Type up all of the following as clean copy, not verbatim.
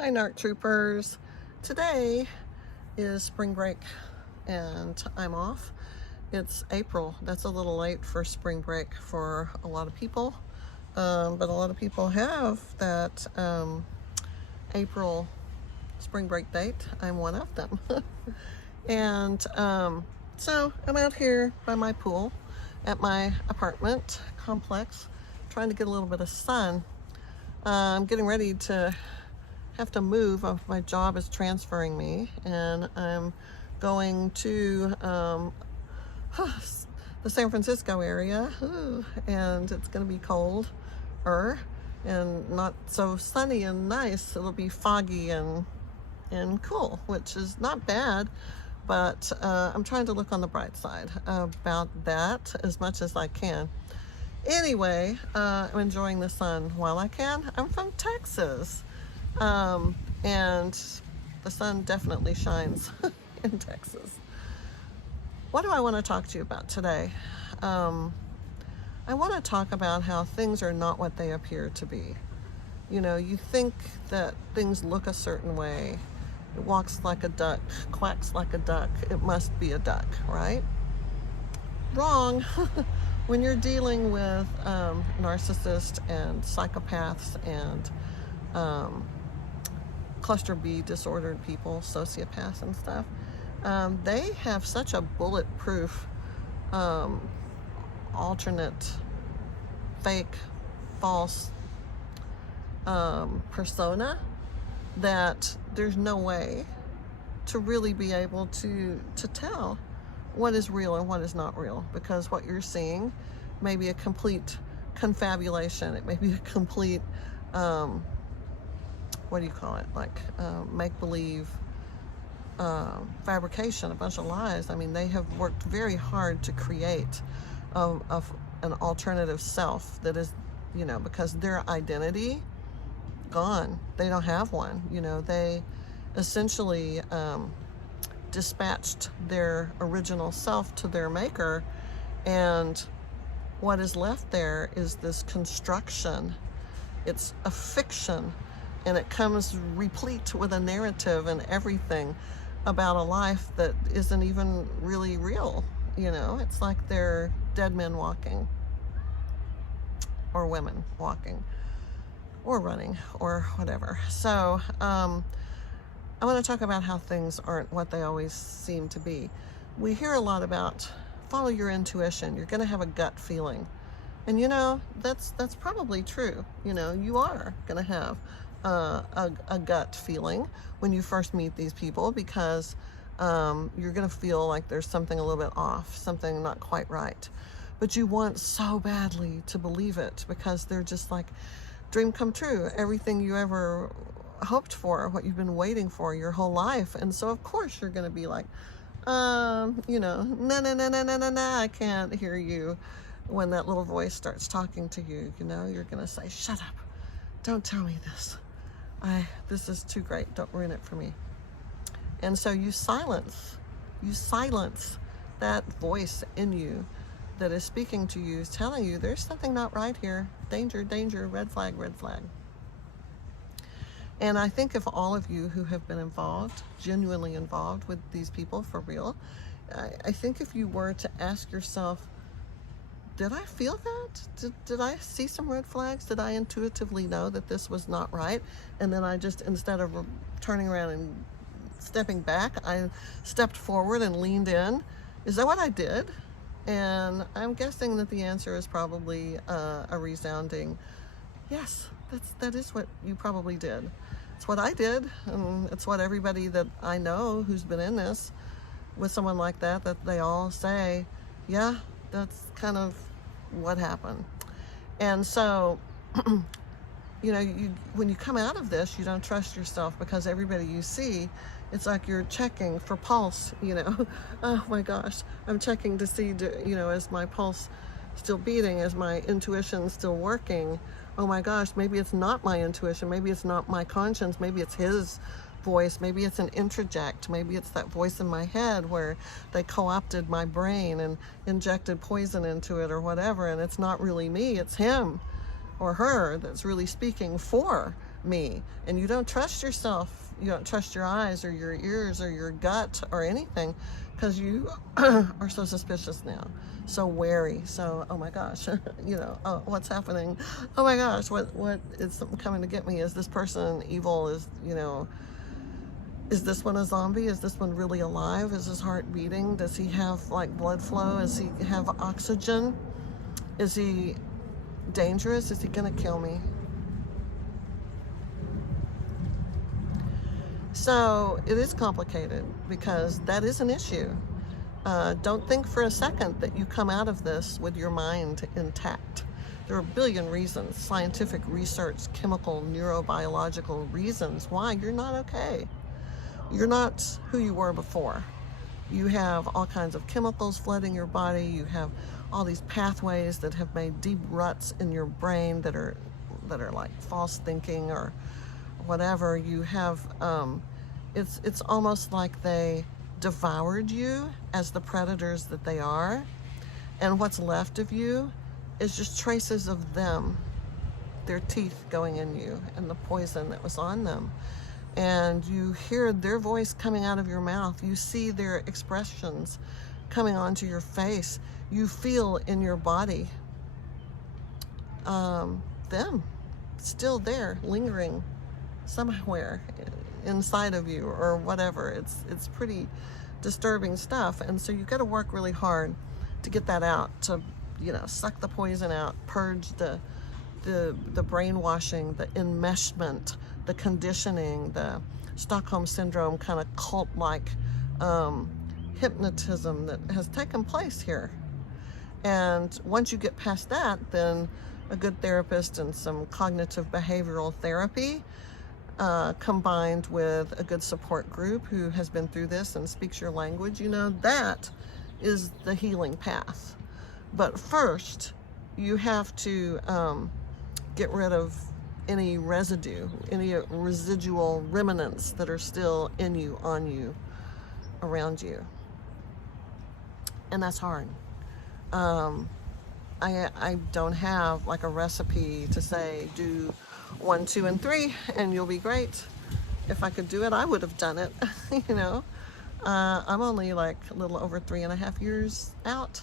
Hi NARC troopers. Today is spring break and I'm off. It's April. That's a little late for spring break for a lot of people. But a lot of people have that April spring break date. I'm one of them. And so I'm out here by my pool at my apartment complex trying to get a little bit of sun. I'm getting ready to have to move. My job is transferring me and I'm going to the San Francisco area. Ooh, and it's going to be cold-er and not so sunny and nice. It'll be foggy and cool, which is not bad, but I'm trying to look on the bright side about that as much as I can. Anyway, I'm enjoying the sun while I can. I'm from Texas. And the sun definitely shines in Texas. What do I want to talk to you about today? I want to talk about how things are not what they appear to be. You know, you think that things look a certain way. It walks like a duck, quacks like a duck. It must be a duck, right? Wrong. When you're dealing with narcissists and psychopaths and cluster B disordered people, sociopaths and stuff, they have such a bulletproof alternate fake false persona that there's no way to really be able to tell what is real and what is not real, because what you're seeing may be a complete confabulation. It may be a complete what do you call it, like make-believe fabrication, a bunch of lies. I mean, they have worked very hard to create an alternative self that is, you know, because their identity gone, they don't have one. You know, they essentially dispatched their original self to their maker, and what is left there is this construction. It's a fiction, and it comes replete with a narrative and everything about a life that isn't even really real. You know, it's like they're dead men walking, or women walking, or running, or whatever. So I want to talk about how things aren't what they always seem to be. We hear a lot about follow your intuition. You're going to have a gut feeling. And you know, that's probably true. You know, you are going to have a gut feeling when you first meet these people, because you're going to feel like there's something a little bit off, something not quite right. But you want so badly to believe it, because they're just like dream come true, everything you ever hoped for, what you've been waiting for your whole life. And so of course you're going to be like, you know, no, I can't hear you. When that little voice starts talking to you, you know, you're going to say, shut up, don't tell me this. This is too great, don't ruin it for me. And so you silence that voice in you that is speaking to you, is telling you there's something not right here. Danger, danger, red flag, red flag. And I think if all of you who have been involved, genuinely involved with these people for real, I think if you were to ask yourself, did I feel that? Did I see some red flags? Did I intuitively know that this was not right? And then I just, instead of turning around and stepping back, I stepped forward and leaned in. Is that what I did? And I'm guessing that the answer is probably a resounding yes. That is what you probably did. It's what I did, and it's what everybody that I know who's been in this with someone like that they all say, yeah, that's kind of what happened. And so you know, when you come out of this, you don't trust yourself, because everybody you see, it's like you're checking for pulse, you know. Oh my gosh, I'm checking to see, you know, is my pulse still beating? Is my intuition still working? Oh my gosh, maybe it's not my intuition, maybe it's not my conscience, maybe it's his voice, maybe it's an introject, maybe it's that voice in my head where they co-opted my brain and injected poison into it or whatever, and it's not really me, it's him or her that's really speaking for me. And you don't trust yourself. You don't trust your eyes or your ears or your gut or anything, because you are so suspicious now, so wary, so, oh my gosh, oh, what's happening? Oh my gosh, what is something coming to get me? Is this person evil? Is this one a zombie? Is this one really alive? Is his heart beating? Does he have like blood flow? Does he have oxygen? Is he dangerous? Is he gonna kill me? So it is complicated, because that is an issue. Don't think for a second that you come out of this with your mind intact. There are a billion reasons, scientific research, chemical, neurobiological reasons why you're not okay. You're not who you were before. You have all kinds of chemicals flooding your body. You have all these pathways that have made deep ruts in your brain that are like false thinking or whatever. You have, it's almost like they devoured you as the predators that they are, and what's left of you is just traces of them, their teeth going in you and the poison that was on them. And you hear their voice coming out of your mouth. You see their expressions coming onto your face. You feel in your body them still there, lingering somewhere inside of you or whatever. It's pretty disturbing stuff. And so you got to work really hard to get that out, to suck the poison out, purge the brainwashing, the enmeshment, the conditioning, the Stockholm syndrome kind of cult-like hypnotism that has taken place here. And once you get past that, then a good therapist and some cognitive behavioral therapy combined with a good support group who has been through this and speaks your language, that is the healing path. But first, you have to get rid of any residue, any residual remnants that are still in you, on you, around you. And that's hard. I don't have like a recipe to say do 1, 2, and 3 and you'll be great. If I could do it, I would have done it. I'm only like a little over 3.5 years out.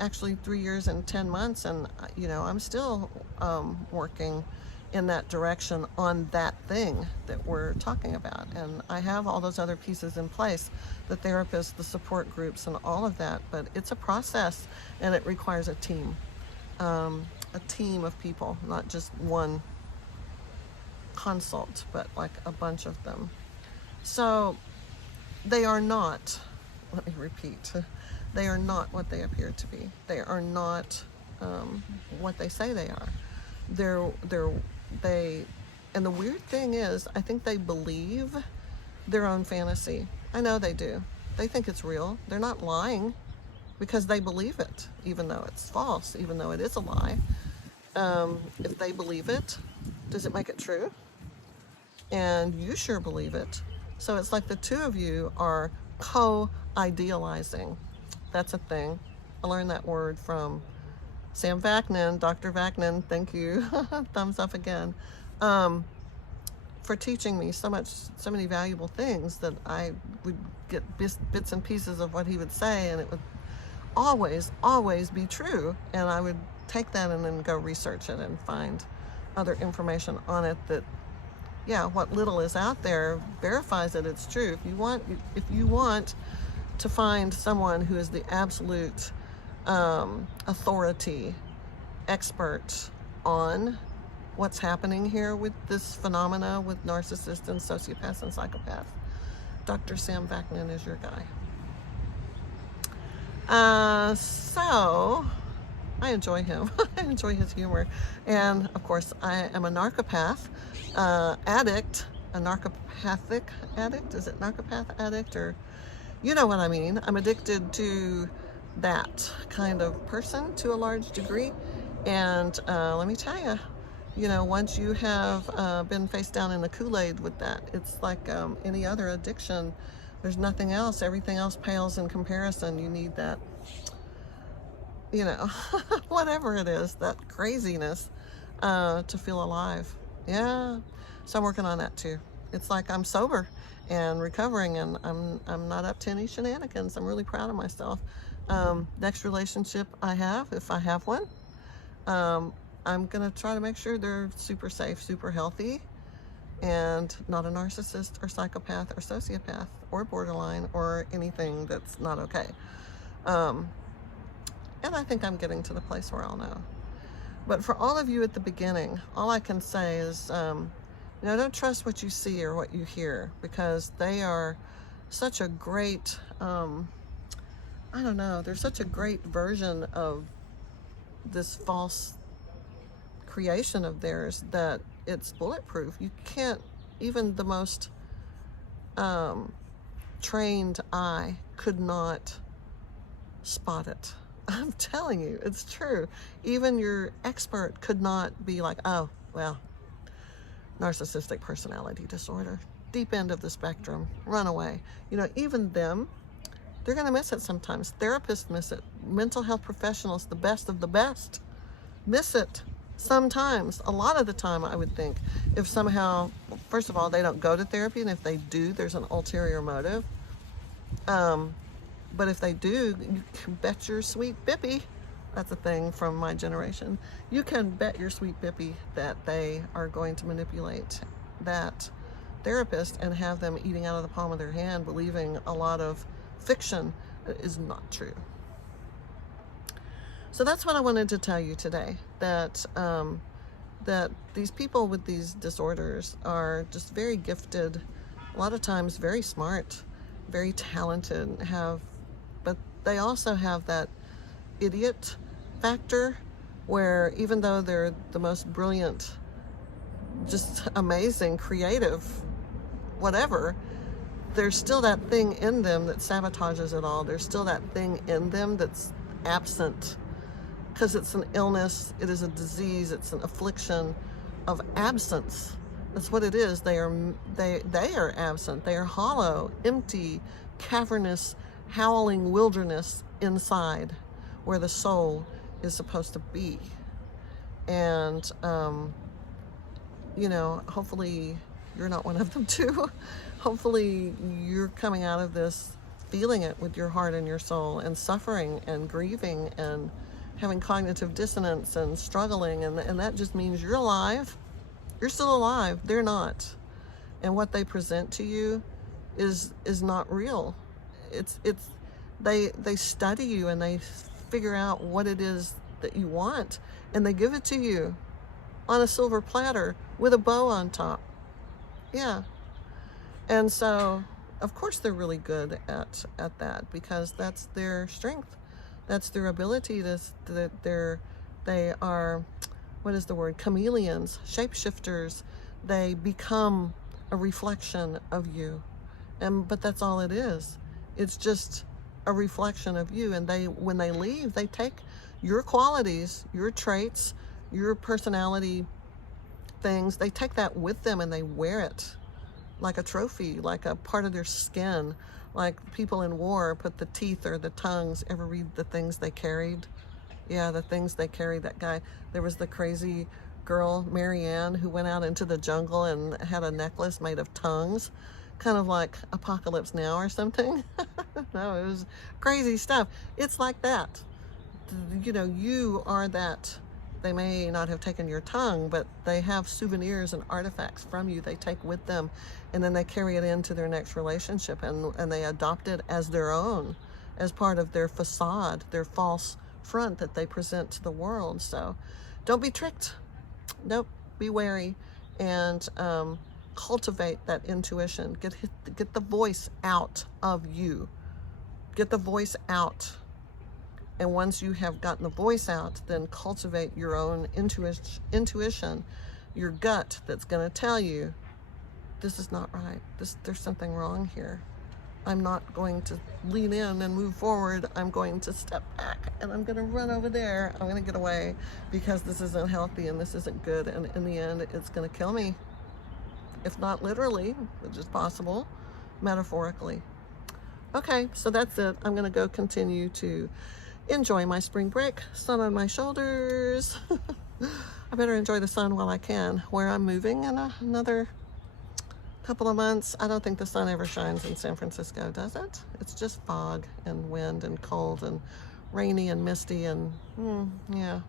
Actually 3 years and 10 months, and I'm still working in that direction on that thing that we're talking about. And I have all those other pieces in place, the therapists, the support groups, and all of that. But it's a process, and it requires a team of people, not just one consult, but like a bunch of them. So they are not, let me repeat, they are not what they appear to be. They are not what they say they are. And the weird thing is, I think they believe their own fantasy. I know they do. They think it's real. They're not lying because they believe it, even though it's false, even though it is a lie. If they believe it, does it make it true? And you sure believe it. So it's like the two of you are co-idealizing. That's a thing. I learned that word from Sam Vaknin, Dr. Vaknin, thank you, thumbs up again, for teaching me so many valuable things that I would get bits and pieces of what he would say, and it would always be true, and I would take that and then go research it and find other information on it that, what little is out there verifies that it's true. If you want to find someone who is the absolute authority, expert on what's happening here with this phenomena with narcissists and sociopaths and psychopaths, Dr. Sam Vaknin is your guy. So I enjoy him. I enjoy his humor. And of course, I am a narcopath addict, a narcopathic addict. Is it narcopath addict, or you know what I mean? I'm addicted to that kind of person to a large degree. And let me tell you, once you have been face down in the Kool-Aid with that, it's like any other addiction. There's nothing else. Everything else pales in comparison. You need that, whatever it is, that craziness to feel alive. Yeah. So I'm working on that too. It's like I'm sober and recovering, and I'm not up to any shenanigans. I'm really proud of myself. Next relationship I have, if I have one, I'm gonna try to make sure they're super safe, super healthy, and not a narcissist or psychopath or sociopath or borderline or anything that's not okay. And I think I'm getting to the place where I'll know. But for all of you at the beginning, all I can say is, don't trust what you see or what you hear, because they are such a great, they're such a great version of this false creation of theirs that it's bulletproof. You can't, even the most trained eye could not spot it. I'm telling you, it's true. Even your expert could not be like, oh, well, narcissistic personality disorder, deep end of the spectrum, run away. Even them, they're going to miss it sometimes. Therapists miss it. Mental health professionals, the best of the best, miss it sometimes. A lot of the time, I would think, if somehow, first of all, they don't go to therapy, and if they do, there's an ulterior motive. But if they do, you can bet your sweet bippy, that's a thing from my generation, you can bet your sweet bippy that they are going to manipulate that therapist and have them eating out of the palm of their hand, believing a lot of fiction that is not true. So that's what I wanted to tell you today, that that these people with these disorders are just very gifted, a lot of times very smart, very talented, but they also have that idiot factor, where even though they're the most brilliant, just amazing, creative, whatever, there's still that thing in them that sabotages it all. There's still that thing in them that's absent, because it's an illness, it is a disease, it's an affliction of absence. That's what it is. They are absent. They are hollow, empty, cavernous, howling wilderness inside, where the soul is supposed to be. And hopefully you're not one of them too. Hopefully you're coming out of this feeling it with your heart and your soul, and suffering and grieving and having cognitive dissonance and struggling, and that just means you're alive. You're still alive. They're not. And what they present to you is not real. They study you, and they figure out what it is that you want, and they give it to you on a silver platter with a bow on top. Yeah. And so, of course, they're really good at that, because that's their strength. That's their ability they are, what is the word? Chameleons, shapeshifters. They become a reflection of you. But that's all it is. It's just a reflection of you. And when they leave, they take your qualities, your traits, your personality things, they take that with them, and they wear it like a trophy, like a part of their skin. Like people in war put the teeth or the tongues. Ever read the things they carried? Yeah, the things they carried. That guy, there was the crazy girl, Marianne, who went out into the jungle and had a necklace made of tongues, kind of like Apocalypse Now or something. No, it was crazy stuff. It's like that. You are that. They may not have taken your tongue, but they have souvenirs and artifacts from you they take with them, and then they carry it into their next relationship, and they adopt it as their own, as part of their facade, their false front that they present to the world. So don't be tricked. Nope. Be wary, and cultivate that intuition. Get the voice out of you. Get the voice out. And once you have gotten the voice out, then cultivate your own intuition, your gut that's going to tell you, this is not right. There's something wrong here. I'm not going to lean in and move forward. I'm going to step back, and I'm going to run over there. I'm going to get away, because this isn't healthy and this isn't good. And in the end, it's going to kill me. If not literally, which is possible, metaphorically. Okay, so that's it. I'm going to go continue to enjoy my spring break, sun on my shoulders. I better enjoy the sun while I can. Where I'm moving in another couple of months, I don't think the sun ever shines in San Francisco, does it? It's just fog and wind and cold and rainy and misty and yeah.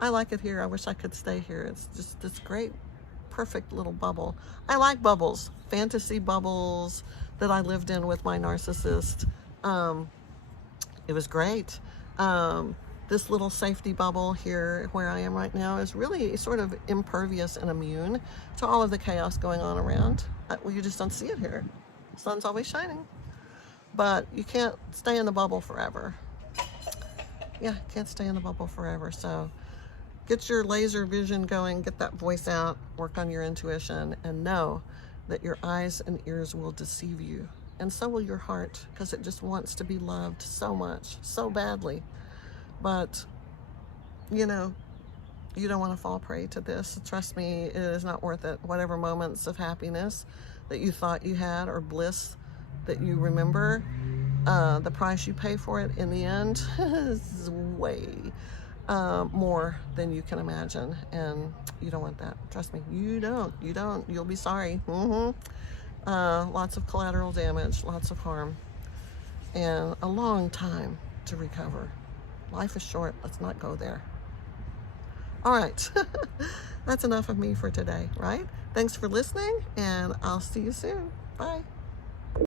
I like it here. I wish I could stay here. It's just this great, perfect little bubble. I like bubbles, fantasy bubbles that I lived in with my narcissist. It was great. This little safety bubble here where I am right now is really sort of impervious and immune to all of the chaos going on around. Well, you just don't see it here. The sun's always shining. But you can't stay in the bubble forever. Yeah, can't stay in the bubble forever. So get your laser vision going, get that voice out, work on your intuition, and know that your eyes and ears will deceive you. And so will your heart, because it just wants to be loved so much, so badly. But, you know, you don't want to fall prey to this. Trust me, it is not worth it. Whatever moments of happiness that you thought you had or bliss that you remember, the price you pay for it in the end is way more than you can imagine. And you don't want that. Trust me, you don't. You'll be sorry. Lots of collateral damage, lots of harm, and a long time to recover. Life is short. Let's not go there. All right. That's enough of me for today, right? Thanks for listening, and I'll see you soon. Bye.